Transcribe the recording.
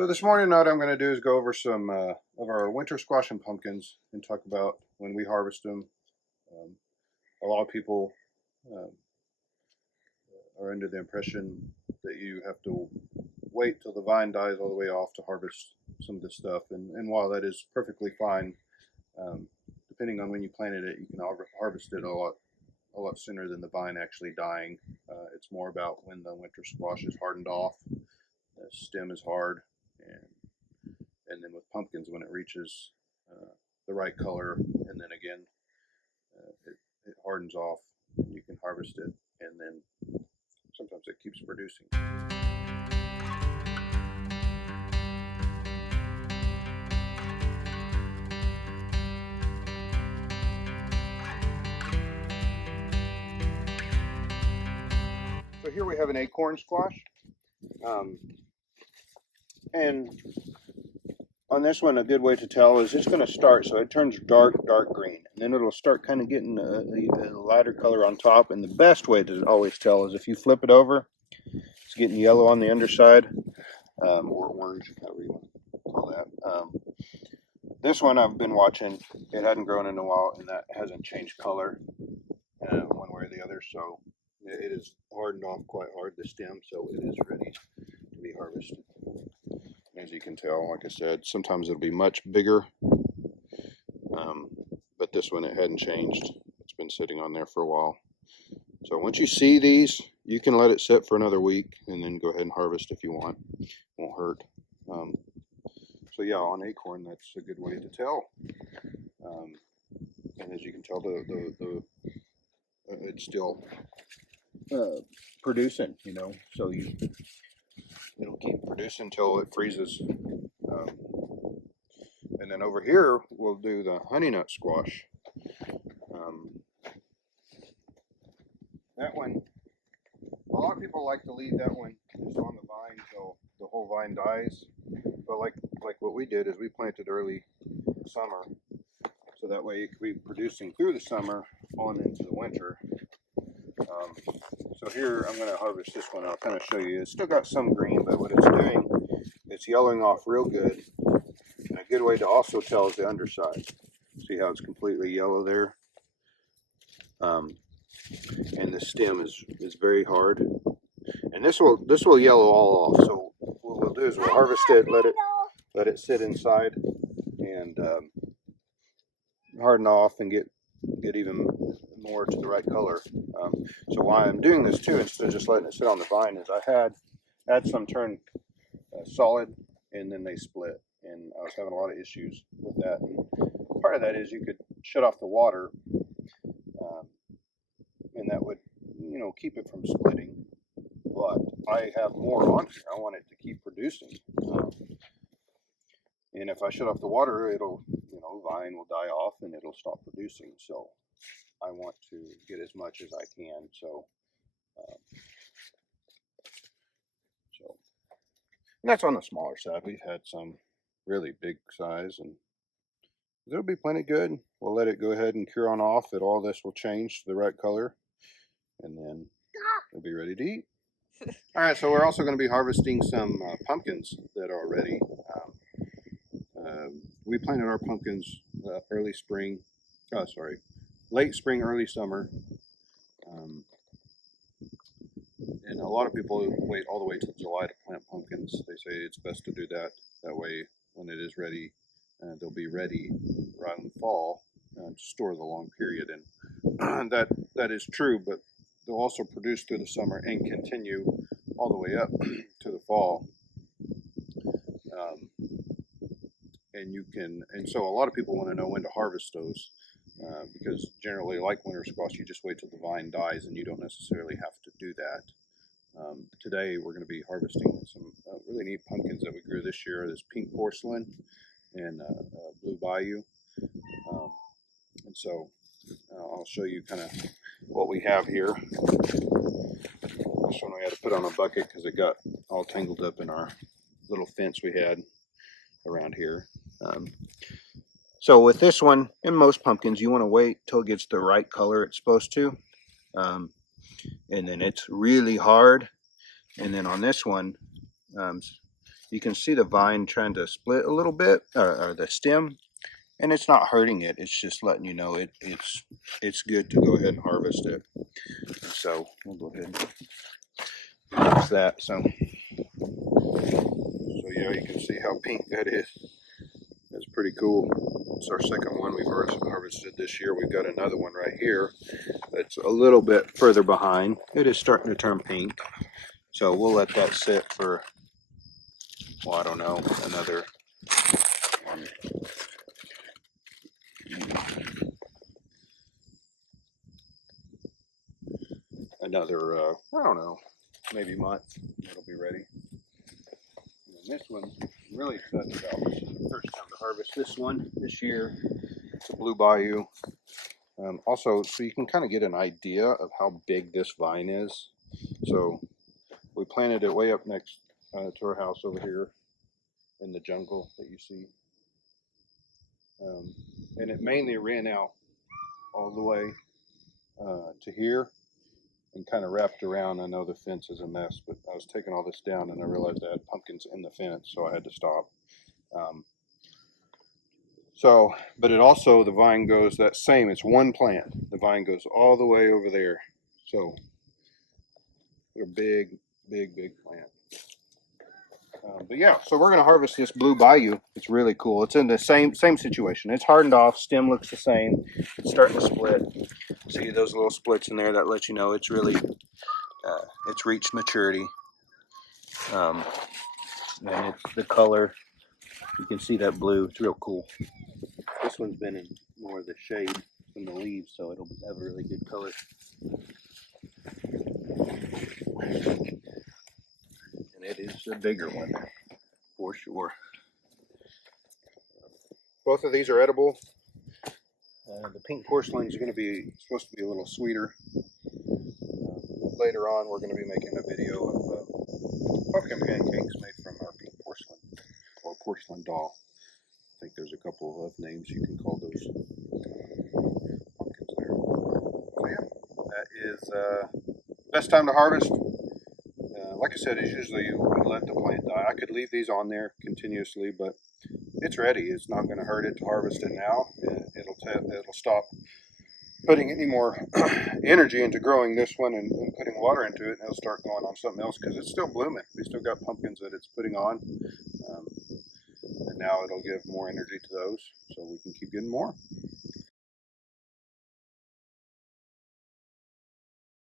So this morning, what I'm going to do is go over some of our winter squash and pumpkins and talk about when we harvest them. Um, a lot of people uh, are under the impression that you have to wait till the vine dies all the way off to harvest some of this stuff. And while that is perfectly fine, um, depending on when you planted it, you can harvest it a lot sooner than the vine actually dying. It's more about when the winter squash is hardened off, the stem is hard, and then with pumpkins when it reaches the right color, and then again it hardens off, and you can harvest it, and then sometimes it keeps producing. So here we have an acorn squash, and on this one, a good way to tell is it's going to start, so it turns dark green, and then it'll start kind of getting a lighter color on top. And the best way to always tell is if you flip it over, it's getting yellow on the underside, or orange, however you want to call that. This one I've been watching, it hadn't grown in a while, and that hasn't changed color one way or the other, so it is hardened off quite hard, the stem, so it is ready to be harvested. As you can tell, like I said, sometimes it'll be much bigger, but this one, it hadn't changed. It's been sitting on there for a while. So once you see these, you can let it sit for another week and then go ahead and harvest if you want. Won't hurt. So yeah, on acorn, that's a good way to tell. And as you can tell, it's still producing, so it'll keep producing until it freezes. And then over here, we'll do the honey nut squash. That one, a lot of people like to leave that one just on the vine till the whole vine dies. But like what we did is we planted early summer, so that way it could be producing through the summer on into the winter. So here I'm going to harvest this one. I'll kind of show you. It's still got some green, but what it's doing, it's yellowing off real good. And a good way to also tell is the underside. See how it's completely yellow there? And the stem is very hard. And this will yellow all off. So what we'll do is we'll harvest it, let it sit inside, and harden off and get even more to the right color. So why I'm doing this too, instead of just letting it sit on the vine, is I had some turn solid and then they split, and I was having a lot of issues with that. And part of that is you could shut off the water, and that would keep it from splitting. But I have more on here. I want it to keep producing, and if I shut off the water, it'll vine will die off and it'll stop producing. So I want to get as much as I can. So and that's on the smaller side. We've had some really big size, and it'll be plenty good. We'll let it go ahead and cure on off. All this will change to the right color, and then it'll be ready to eat. All right, so we're also going to be harvesting some pumpkins that are ready. We planted our pumpkins late spring, early summer. And a lot of people wait all the way till July to plant pumpkins. They say it's best to do that. That way, when it is ready, they'll be ready around the fall to store the long period. And that is true, but they'll also produce through the summer and continue all the way up to the fall. And so a lot of people want to know when to harvest those, because generally, like winter squash, you just wait till the vine dies, and you don't necessarily have to do that. Today we're going to be harvesting some really neat pumpkins that we grew this year. This pink porcelain and blue bayou. And so I'll show you kind of what we have here. This one we had to put on a bucket because it got all tangled up in our little fence we had around here. So with this one, and most pumpkins, you want to wait till it gets the right color it's supposed to. And then it's really hard. And then on this one, you can see the vine trying to split a little bit, or the stem, and it's not hurting it. It's just letting you know it's good to go ahead and harvest it. So we'll go ahead and fix that. So yeah, you can see how pink that is. That's pretty cool. It's our second one we've harvested this year. We've got another one right here that's a little bit further behind. It is starting to turn pink. So we'll let that sit for, well, I don't know, another I don't know, maybe month. It'll be ready. And this one, I'm really excited about. This is the first time to harvest this one this year. It's a Blue Bayou. Also, so you can kind of get an idea of how big this vine is. So we planted it way up next to our house over here in the jungle that you see. And it mainly ran out all the way to here and kind of wrapped around. I know the fence is a mess, but I was taking all this down and I realized I had pumpkins in the fence, so I had to stop. But it also, the vine goes that same, it's one plant. The vine goes all the way over there. So they're big, big, big plant. But yeah, so we're going to harvest this Blue Bayou. It's really cool. It's in the same situation. It's hardened off. Stem looks the same. It's starting to split. See those little splits in there? That lets you know it's really, it's reached maturity. And it's the color. You can see that blue. It's real cool. This one's been in more of the shade from the leaves, so it'll have a really good color. And it is a bigger one, for sure. Both of these are edible. The pink porcelain is going to be supposed to be a little sweeter. Later on, we're going to be making a video of pumpkin pancakes made from our pink porcelain, or porcelain doll. I think there's a couple of names you can call those pumpkins there. So yeah, that is best time to harvest. Like I said, it's usually we let the plant die. I could leave these on there continuously, but it's ready. It's not going to hurt it to harvest it now. It'll stop putting any more energy into growing this one and putting water into it, and it'll start going on something else because it's still blooming. We still got pumpkins that it's putting on, and now it'll give more energy to those, so we can keep getting more.